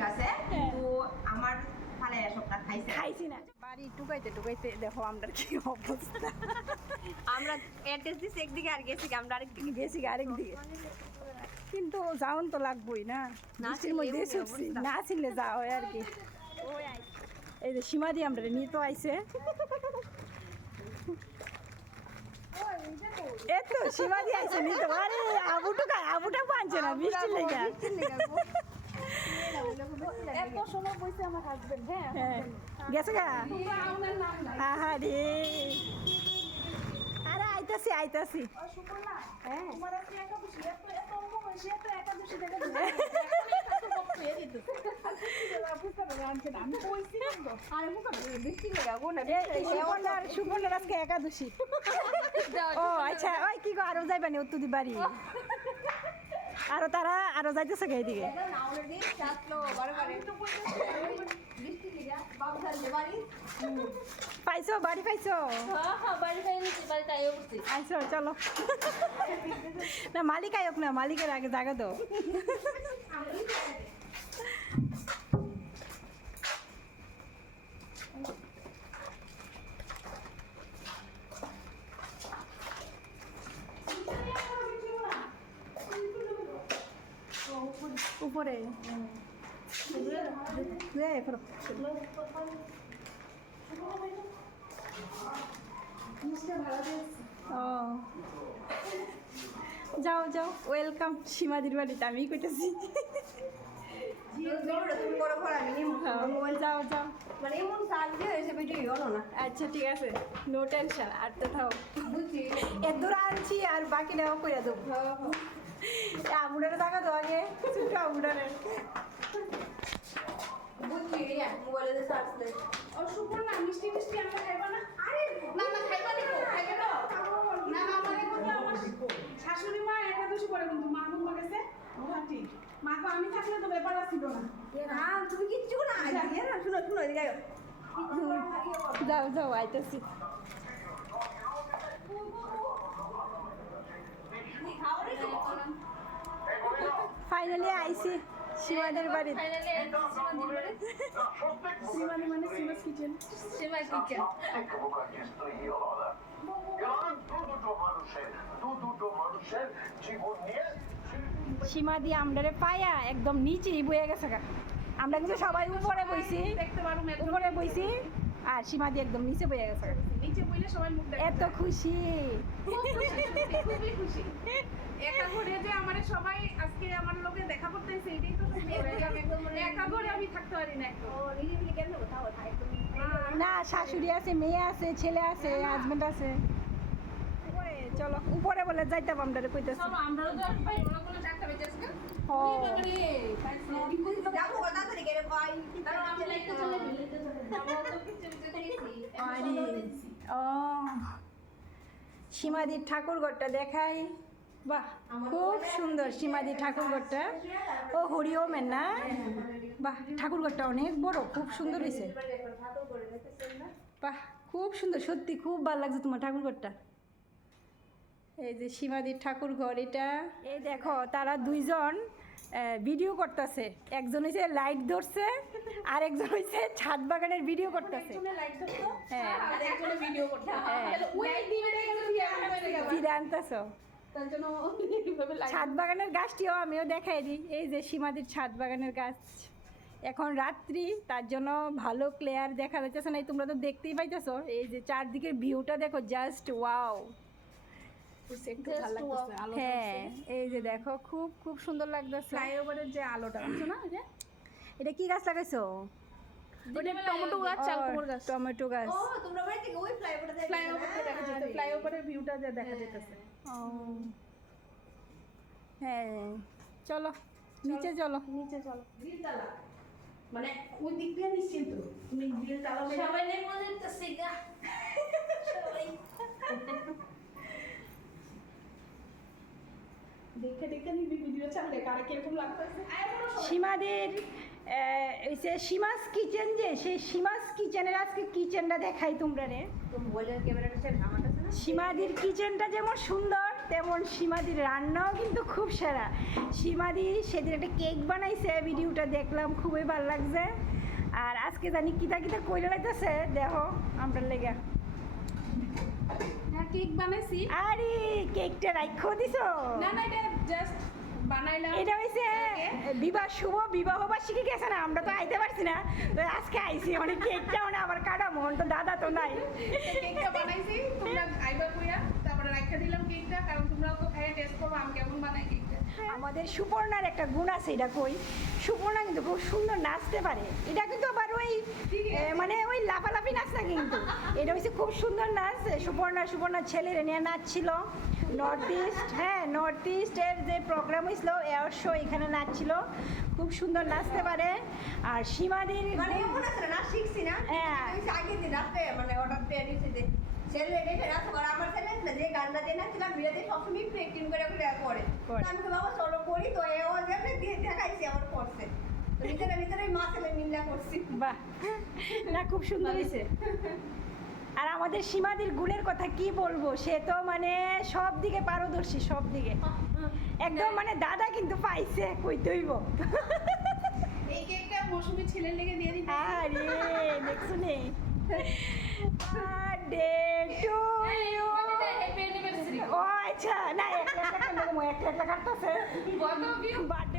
ঠিক আছে তো আমার ফালে সবটা খাইছি না বাড়ি টুকাইতে দেখো আমরা কি অবস্থা। আমরা অ্যাড্রেস দিছি একদিকে আর গেছি আমরা আরেকদিকে আরেকদিকে কিন্তু যাওন তো লাগবোই না না বৃষ্টির মধ্যে শুকছি না ছিলে যাও আর কি। এই যে সীমা দিয়ে আমরা নিয়ে তো আইছে এত সীমা দিয়ে আইছে নিতে আরে আবুটা পাঁচছে না বৃষ্টির লেগে এত সময় বসে আমার হাজবেন্ড হ্যাঁ গেছে গা হ্যাঁ রে আরে আইতাছি সুপর্ণার আজকে একাদশী ও আচ্ছা ওই কি গো আরো যাইবানি অত্যুদি বাড়ি আরো যাইতেছে গে এদিকে পাইছো বাড়ি পাইছো আইসো চলো না মালিক আয়ক না মালিকের আগে জায়গা দাও উপরে যাও ওয়েলকাম সীমাদির বাড়িতে আমি কইতেছি যাও মানে এমন সার্ভে হয়েছে ভিডিও হলো না আচ্ছা ঠিক আছে নো টেনশন আর তো থাও এদুর আনছি আর বাকিটাও কইরা দেবো আমুডারে টাকা দাও আগে ছোট আমুডারে বুঝছি মোবাইলে সার্চ দেই ও সুপর্ণা মিষ্টি আমরা খাইবা না আরে না খাইবা নি খাইবে না না মানে কথা আমার শাশুড়ি মা একাদশী করে কিন্তু মা কোন গেছে গুয়াহাটি মা কো আমি থাকলে তো ব্যাপার আসিল না না তুমি কিচ্ছু না শুনো এদিকে আয় যাও আইতেছি ফাইনালি আইছি সীমাদের বাড়ি শ্রীমানি মানে সিমাস কিচেন সীমা দিয়ে আমরারে পায়া একদম নিচেই বয়ে গেছে গা আমরা কিন্তু সবাই উপরে বইছি দেখতে পারো উপরে বইছি আর সীমা দিয়ে একদম নিচে বয়ে গেছে গা নিচে বইলে সবাই মুখ দেখে এত খুশি খুবই খুশি একা ঘরে যে আমারে সবাই আজকে আমার লোকে দেখা করতে এসে এটাই তো একা ঘরে আমি থাকতে পারি না ও রিলেটিভ কেন কোথাও থাকে তুমি না শাশুড়ি আছে মেয়ে আছে ছেলে আছে হাজবেন্ড আছে উপরে চলো উপরে বলে যাইতাম আমরা কইতেছি চলো আমরাও তো ভাই ওরা কোনো টাকা বেঁচে আজকে ও যাবো কথা ধরে গেলে ভাই তারপর আমি লাইটটা চলে ও সীমাদির ঠাকুরঘরটা দেখাই বাহ খুব সুন্দর সীমাদি ঠাকুরঘরটা ও হরিওমের না বাহ ঠাকুরঘরটা অনেক বড় খুব সুন্দর হয়েছে বাহ খুব সুন্দর সত্যি খুব ভালো লাগছে তোমার ঠাকুরঘরটা এই যে সীমাদির ঠাকুরঘর এটা এই দেখো তারা দুইজন ভিডিও করতেছে একজন হইছে লাইট ধরছে আর একজন হইছে ছাদ বাগানের ভিডিও করতেছে হ্যাঁ আর একজনে ভিডিও করতে ওই ফিরে আনতেছো তার জন্য এইভাবে ছাদ বাগানের গাছটিও আমিও দেখাই দিই এই যে সীমাদির ছাদ বাগানের গাছ এখন রাত্রি তার জন্য ভালো ক্লিয়ার দেখা যাচ্ছে না তোমরা তো দেখতেই পাইতেছো এই যে চারদিকের ভিউটা দেখো জাস্ট ওয়াও হ্যাঁ এই যে দেখো খুব খুব সুন্দর লাগতেছে ফ্লাইওভারের যে আলোটা বুঝছো না যে এটা কি গাছ লাগাইছো ওটা টমেটো গাছ চালকুমড় গাছ টমেটো গাছ ও তোমরা বাড়ি থেকে ওই ফ্লাইওভারটা দেখা যাচ্ছে ফ্লাইওভারের ভিউটা যে দেখা যাচ্ছে ও হ্যাঁ চলো নিচে চলো গ্রিলতলা মানে ওই দিক দিয়ে নিশ্চিন্ত তুমি গ্রিলতলা সবাই নেই মনে হচ্ছে গা সবাই দেখে নিবি ভিডিও ছাড়লে কারে কিরকম লাগতেছে সীমাদের সীমাস কিচেন যে সেই সীমাস কিচেনের আজকে কিচেনটা দেখাই তোমরা রে তো মোবাইলের ক্যামেরাটা সেট আমার কাছে না সীমাদির কিচেনটা যেমন সুন্দর তেমন সীমাদির রান্নাও কিন্তু খুব সেরা। সীমাদি সেদিন একটা কেক বানাইছে, ভিডিওটা দেখলাম, খুবই ভালো লাগছে। আর আজকে জানি কিতা কিতা কইলে লাইতেছে, দেখো আমরা লেগে। হ্যাঁ কেক বানাইছি। আরে কেকটা রাইখো দিছো? না না এটা জাস্ট বানাইলাম। এটা হইছে বিবাহ, শুভ বিবাহ বার্ষিকী গেছে না, আমরা তো আইতে পারছি না, তো আজকে আইছি। মানে কেকটা মানে আবার কাটা মন তো দাদা তো নাই। কেকটা বানাইছি, তোমরা আইবা কইয়া, তারপরে রাখা দিলাম কেকটা, কারণ তোমরাও তো খাইয়া টেস্ট করবে আমি কেমন বানাই কেকটা। আমাদের সুপর্ণার একটা গুণ আছে, এটা কই, সুপর্ণা কিন্তু খুব সুন্দর নাচতে পারে। এটা কিন্তু আবার ওই মানে ওই লাফালাফি নাচ না, কিন্তু এটা হচ্ছে খুব সুন্দর নাচ। সুপর্ণার ছেলের নিয়ে নাচছিল নর্থ ইস্ট, হ্যাঁ নর্থ ইস্টের যে প্রোগ্রাম হয়েছিল এয়ার শো, এখানে নাচছিল, খুব সুন্দর নাচতে পারে। আর সীমাদির মানে এমন আছে না শিখছি না, হ্যাঁ। ওই যে আগের দিন রাতে মানে অর্ডার দিয়ে দিয়েছে যে ছেলে দেখে নাচ করে। আমার ছেলে না যে গানটা দিয়ে নাচছিলাম বিয়েতে সবসময় প্র্যাকটিস করে করে করে। আমি তো বাবা চলো করি, তো এও যেমনি দিয়ে দেখাইছি আমার করছে, তো ভিতরে মা ছেলে মিল্লা করছি। বাহ, না খুব সুন্দর হয়েছে। আর আমাদের সীমাদির গুণের কথা কি বলবো, সে তো মানে সব দিকে পারদর্শী, সব দিকে একদম। মানে দাদা কিন্তু পাইছে, কইতে হইব। এই কেকটা মৌসুমী ছেলের লেগে দিয়ে দিই। আরে দেখছো নে, birthday to you. Happy anniversary. ও আচ্ছা, না একটা কাটতেছে কত ভিউ? বার্থডে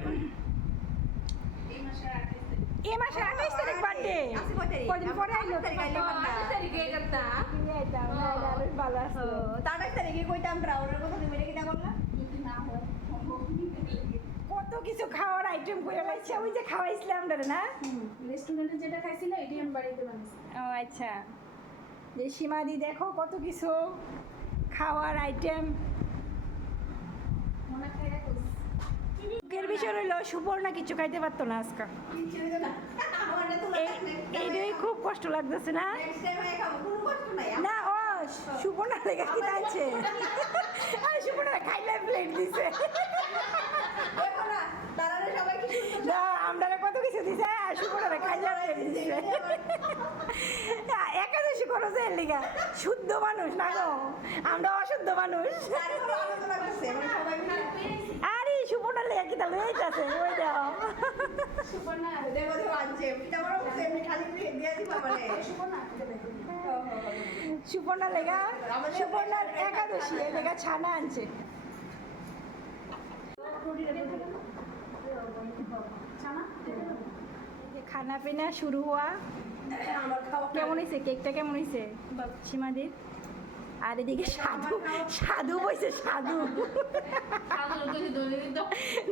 এই মাসে 28 তারিখ। এই মাসে 28 তারিখ বার্থডে, আজকে কয় তারিখ? কদিন পরে আইলো। 28 তারিখ আইলো। 28 তারিখে এটা। ভালো আছে। তার এক তারিখে কইতাম ব্রাউনের কথা তুমি রেখে দেবো না। যদি না হয় সম্ভব কত কিছু খাওয়ার আইটেম করে লাইছে, ওই যে খাওয়াইছিলাম আমরা না। রেস্টুরেন্টে যেটা খাইছিল এটি আমি বাড়িতে বানাইছি। ও আচ্ছা, যে সীমাদি দেখো কত কিছু খাওয়ার আইটেম। মনে খাইয়া কইছি। এর বিষয় রইল সুপর্ণা কিছু খাইতে পারতো না আজকে। কিচ্ছু হইতো না। আমার না তোলা এইটাই খুব কষ্ট লাগতেছে না। নেক্সট টাইম আই খাবো, কোনো কষ্ট নাই। না ও সুপর্ণা লেগে কি আছে, আর সুপর্ণা খাইলে প্লেট দিছে। দেখো না, তারারে সবাই কি সুন্দর না আমরা কত কিছু দিছে, আর সুপর্ণা খাইলে প্লেট দিছে। একাদশী করো যে এর লিগা, শুদ্ধ মানুষ না গো, আমরা অশুদ্ধ মানুষ। তারপরে আলোচনা করছে, মানে সবাই মিলে আরে সুপর্ণা লেগে কি তাহলে এই আছে ওই দাও। সুপর্ণা দেখো দেখো আনছে, এটা বড় হচ্ছে এমনি খালি দিয়ে দিবা মানে। সুপর্ণা সুপর্ণা লেগা, সুপর্ণার একাদশী এর লেগা ছানা আনছে। ছানা এই যে খানা পিনা শুরু হওয়া। আমার খাওয়া কেমন হয়েছে কেকটা, কেমন হয়েছে সীমাদির? আর এদিকে সাধু বইছে, সাধু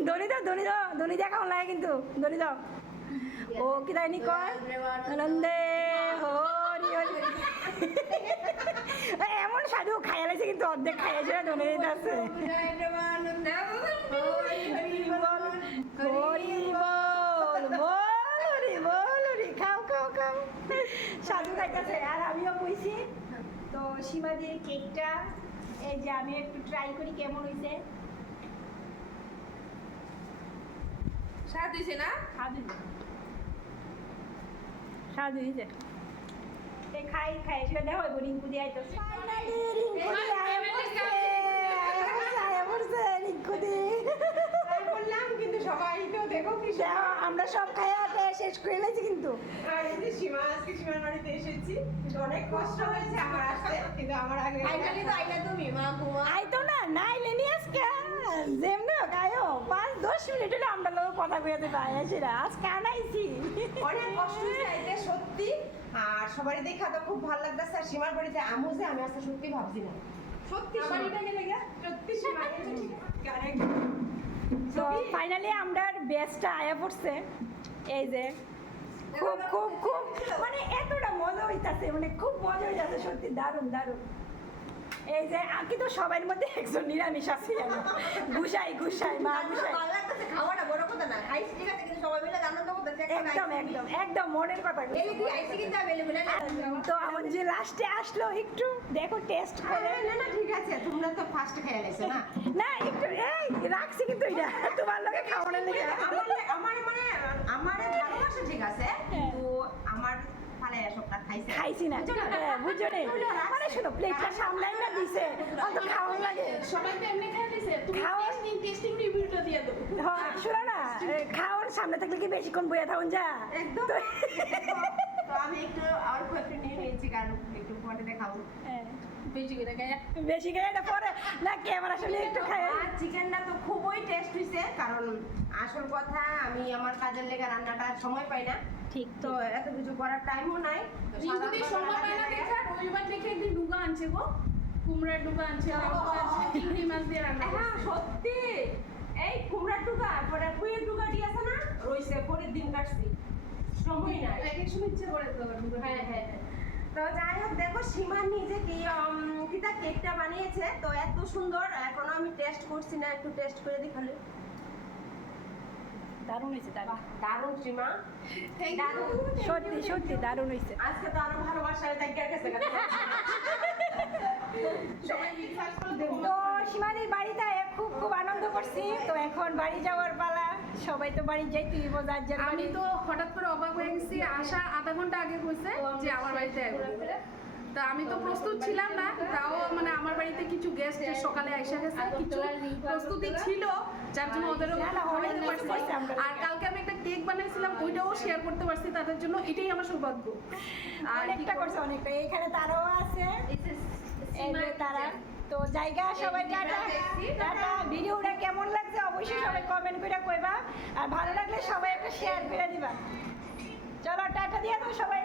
দনি দেখা লাগে কিন্তু দনি দাও। ও কি তাই নি কয় আনন্দে হরি হরি। এমন সাধু খাইয়া লাগছে কিন্তু অর্ধেক খাইয়াছে না, দনে দিতে আছে। হরি বল বল হরি বল হরি, খাও খাও খাও। সাধু খাইতেছে আর আমিও বইছি। তো সীমাদির কেকটা এই যে আমি একটু ট্রাই করি কেমন হয়েছে। স্বাদ হইছে না? স্বাদ হয়েছে। খাই খাই সেটা দেখো রিঙ্কু দিয়ে আইতেছে। বললাম কিন্তু সবাই তো দেখো কি আমরা সব খাইয়া শেষ করে নিয়েছি কিন্তু। আর এই যে সীমা, আজকে সীমার বাড়িতে এসেছি, অনেক কষ্ট হয়েছে আমার আসতে, কিন্তু আমার আগে ফাইনালি তো আইলা তুমি মা বুয়া। আইতো না নাইলে নি আজকে যেমনি হোক আয়ো 5-10 মিনিট হলে আমরা লোক কথা কইতে পাই আসিরা আজকে আনাইছি। অনেক কষ্ট হয়েছে আইতে সত্যি। আর সবারই দেখা তো খুব ভালো লাগতেছে। আর সীমার বাড়িতে আমু যে আমি আসতে সত্যি ভাবছি না, সত্যি আমার এটা গেলে গা সত্যি সীমা এটা ঠিক আছে। তো ফাইনালি আমরা বেস্টটা আয়া পড়ছে। এই যে খুব খুব খুব মানে এতটা মজা হইতাছে, মানে খুব মজা হইতাছে সত্যি, দারুণ দারুণ। এই যে আকি তো সবার মধ্যে একজন নিরামিষ আছে, ঘুষাই ঘুষাই মা ঘুষাই। ভালো লাগতেছে, খাওয়াটা বড় কথা না, খাইছি ঠিক আছে, কিন্তু সবাই মিলে আনন্দ করতেছে। একদম একদম একদম মনের কথা কইছো। এলি তুই আইছি কিন্তু আমি এলি বলে না। তো আমার যে লাস্টে আসলো একটু দেখো টেস্ট করে। না না ঠিক আছে, তোমরা তো ফার্স্ট খেয়ে লাইছো না। না একটু এই রাখছি কিন্তু এটা তোমার লগে খাওয়ানোর লেগে। আমার মানে আমারে ভালোবাসা ঠিক আছে, কিন্তু আমার ফালে সবটা খাইছে। খাইছি না বুঝছো না, মানে শুনো প্লেটটা সামলাই না দিছে অত খাওয়ার লাগে। সবাই তো এমনি তুমি খাওয়ার টেস্টিং রিভিউটা দিয়ে দেবো। হ্যাঁ, শোনো না খাওয়ার সামনে থাকলে কি বেশিক্ষণ বইয়া থাকুন যা একদম তো আমি একটু আর একটু নিয়ে নিয়েছি কারণ একটু পরে দেখাবো। বেশি করে খাই। বেশি খেয়ে এটা পরে না ক্যামেরা আসলে একটু খাই আর চিকেনটা তো খুবই টেস্ট হয়েছে, কারণ আসল কথা আমি আমার কাজের লেগে রান্নাটা সময় পাই না, ঠিক তো এত কিছু করার টাইমও নাই। তো যদি সময় পায় না দেখে রবিবার দেখে একদিন ডুগা আনছে গো, কুমড়ার ডুগা আনছে, লেবু আনছে, চিংড়ি মাছ দিয়ে রান্না হ্যাঁ করছে। সত্যি এই কুমড়ার টুকা পরে কুইয়ের টুকা দিয়ে আছে না রইছে, পরের দিন কাটছি, সময় নাই। এক এক সময় ইচ্ছে করে তো ডুগা। হ্যাঁ হ্যাঁ হ্যাঁ। তো যাই হোক দেখো সীমা নিজে কি কিতা কেকটা বানিয়েছে, তো এত সুন্দর, এখনো আমি টেস্ট করছি না, একটু টেস্ট করে দেখালে। দারুণ হয়েছে দারুণ দারুণ সীমা, Thank you. দারুণ। সত্যি সত্যি দারুণ হয়েছে আজকে তো আরো ভালোবাসায় দেখা গেছে। সবাই বিশ্বাস করে দেবো। তো সীমাদির বাড়িতে খুব খুব আনন্দ করছি। তো এখন বাড়ি যাওয়ার পালা, সবাই তো বাড়ি যাইতে দিব যার যার আমি বাড়ি। তো হঠাৎ করে অবাক হয়ে গেছি, আসা আধা ঘন্টা আগে কইছে যে আমার বাড়িতে আসবে। তা আমি তো প্রস্তুত ছিলাম না, তাও মানে আমার বাড়িতে কিছু গেস্ট সকালে আইসা গেছে, কিছু প্রস্তুতি ছিল যার জন্য ওদেরও না, না, খাওয়াইতে অনেক কিছু পারছি। করছে আমরা। আর কালকে আমি একটা কেক বানাইছিলাম, ওইটাও শেয়ার করতে পারছি তাদের জন্য, এটাই আমার সৌভাগ্য। আর কি অনেকটা করছে অনেকটা, এখানে তারাও আছে, এই যে তারা। তো জায়গা সবাই টাটা টাটা। ভিডিওটা কেমন লাগছে অবশ্যই সবাই কমেন্ট করে কইবা, আর ভালো লাগলে সবাই একটা শেয়ার করে দিবা। চলো টাটা দিয়ে দাও সবাই।